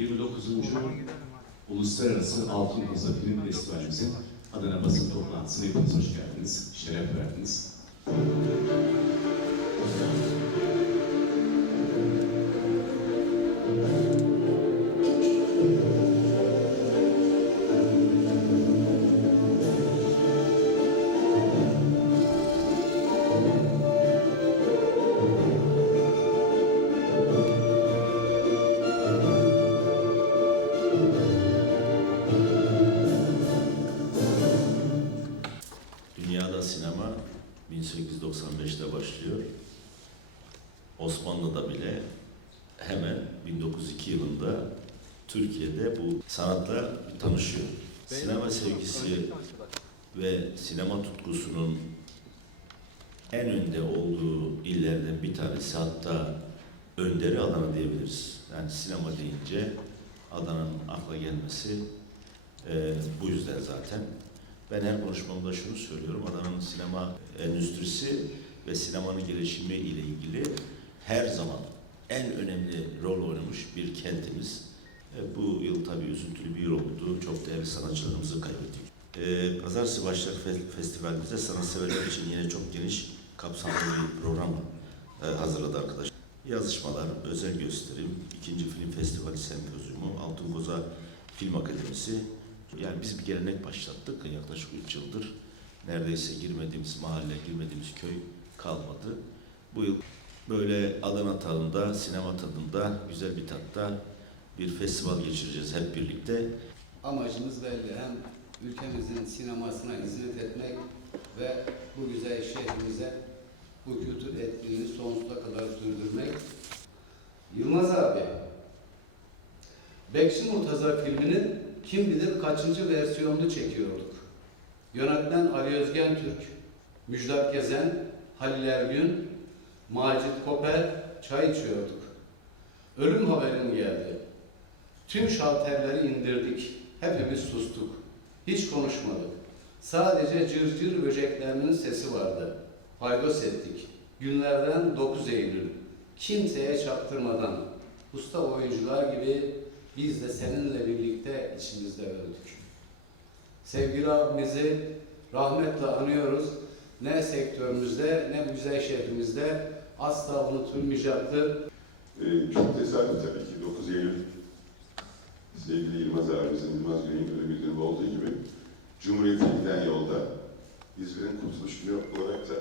29. Uluslararası Altın Koza Film Festivalimizin Adana basın toplantısına hepiniz hoş geldiniz, şeref verdiniz. Osmanlı'da bile hemen 1902 yılında Türkiye'de bu sanatla tanışıyor. Sinema sevgisi ve sinema tutkusunun en önde olduğu illerden bir tanesi hatta önderi Adana diyebiliriz. Yani sinema deyince Adana'nın akla gelmesi e, bu yüzden zaten. Ben her konuşmamda şunu söylüyorum. Adana'nın sinema endüstrisi ve sinemanın gelişimi ile ilgili her zaman en önemli rol oynamış bir kentimiz. E, bu yıl tabii üzüntülü bir yıl oldu. Çok değerli sanatçılarımızı kaybettik. E, Pazartesi Başlar Fe- Festivalimizde sanatseverler için yine çok geniş kapsamlı bir program e, hazırladı arkadaşlar. Yazışmalar, özel gösterim, ikinci film festivali sempozyumu, Altın Koza Film Akademisi, yani biz bir gelenek başlattık yaklaşık 3 yıldır. Neredeyse girmediğimiz mahalle, girmediğimiz köy kalmadı. Bu yıl böyle Adana tadında, sinema tadında, güzel bir tatta bir festival geçireceğiz hep birlikte. Amacımız belli. Hem ülkemizin sinemasına hizmet etmek ve bu güzel şehrimize bu kültür etkinliğini sonsuza kadar sürdürmek. Yılmaz abi, Bekçi Murtaza filminin kim bilir kaçıncı versiyonunu çekiyorduk. Yönetmen Ali Özgen Türk, Müjdat Gezen, Halil Ergün, Macit Koper çay içiyorduk. Ölüm haberim geldi. Tüm şalterleri indirdik. Hepimiz sustuk. Hiç konuşmadık. Sadece cırcır böceklerinin sesi vardı. Paydos ettik. Günlerden 9 Eylül. Kimseye çaktırmadan. Usta oyuncular gibi biz de seninle birlikte içimizde öldük. Sevgili abimizi rahmetle anıyoruz. Ne sektörümüzde ne güzel şehrimizde asla unutulmayacaktır. Ee, çok tesadüf tabii ki 9 Eylül sevgili Yılmaz abimizin, Yılmaz Güney'in ölümü günü olduğu gibi Cumhuriyet'e giden yolda İzmir'in kurtuluş günü olarak da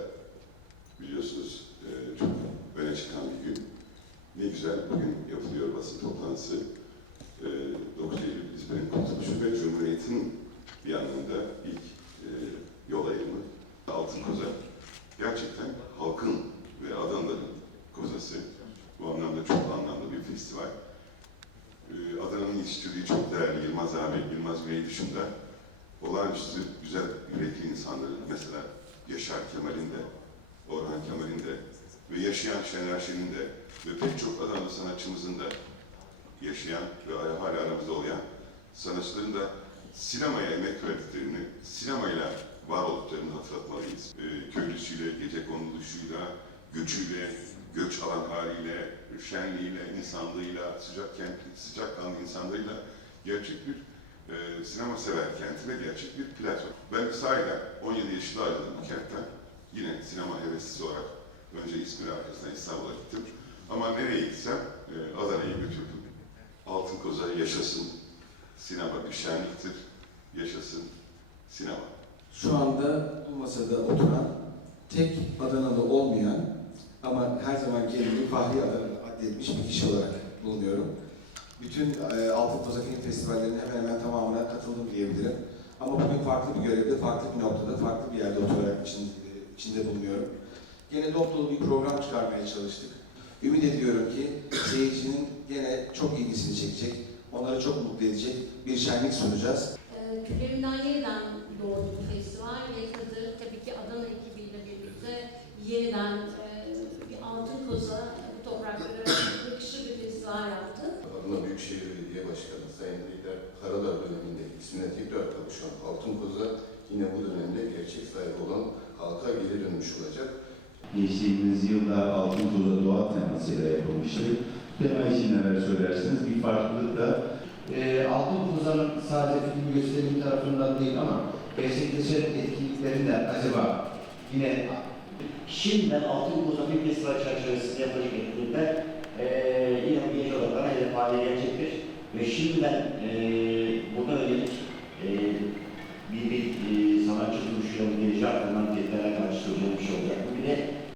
biliyorsunuz e, çok öne çıkan bir gün. Ne güzel bugün yapılıyor basın toplantısı. E, 9 Eylül İzmir'in kurtuluşu ve Cumhuriyet'in bir anlamda ilk e, yol ayrımı Altın Koza. Gerçekten halkın ve Adana'nın kozası. Bu anlamda çok anlamlı bir festival. Ee, Adana'nın yetiştirdiği çok değerli Yılmaz abi, Yılmaz Güney dışında olağanüstü güzel yürekli insanların mesela Yaşar Kemal'in de, Orhan Kemal'in de ve yaşayan Şener Şen'in de ve pek çok Adana sanatçımızın da yaşayan ve hala aramızda olmayan sanatçıların da sinemaya emek verdiklerini, sinemayla var olduklarını hatırlatmalıyız. Ee, köylüsüyle, gece konuluşuyla, göçüyle, göç alan haliyle, şenliğiyle, insanlığıyla, sıcak kent, sıcak kanlı insanlarıyla gerçek bir e, sinema sever kenti ve gerçek bir platform. Ben sahiden 17 yaşında ayrıldım bu kentten. Yine sinema heveslisi olarak önce İzmir arkasından İstanbul'a gittim. Ama nereye gitsem e, Adana'yı götürdüm. Altın Koza yaşasın. Sinema bir şenliktir. Yaşasın sinema. Şu anda bu masada oturan tek Adanalı olmayan ama her zaman kendini Fahri addetmiş bir kişi olarak bulunuyorum. Bütün e, Altın Koza Film Festivallerinin hemen hemen tamamına katıldım diyebilirim. Ama bugün farklı bir görevde, farklı bir noktada, farklı bir yerde oturarak için, e, içinde bulunuyorum. Gene dop dolu bir program çıkarmaya çalıştık. Ümit ediyorum ki seyircinin gene çok ilgisini çekecek, onları çok mutlu edecek bir şenlik sunacağız. Ee, Küllerimden yeniden doğdu bu festival ve tadı tabii ki Adana ekibiyle birlikte yeniden e, bir altın koza bu topraklara yakışır bir festival yaptı. Adana Büyükşehir Belediye Başkanı Sayın Lider Karadağ döneminde ismine tekrar kavuşan Altın Koza yine bu dönemde gerçek sahibi olan halka geri dönmüş olacak. Geçtiğimiz yılda Altın Koza Doğa temasıyla yapılmıştı. Tema için neler söylersiniz? Bir farklılık da Kozan'ın sadece film gösterimi tarafından değil ama gerçekleşen etkinliklerinde acaba yine Şimdiden Altın Koza Film Festivali çerçevesinde yapılacak etkinlikler eee yine hale gelecektir. Ve şimdiden e, buradan yönelik e, bir, bir e, sanatçı duruşuyla geleceği aklından tedbirler karşılayacağım bir şey olacak. Bir de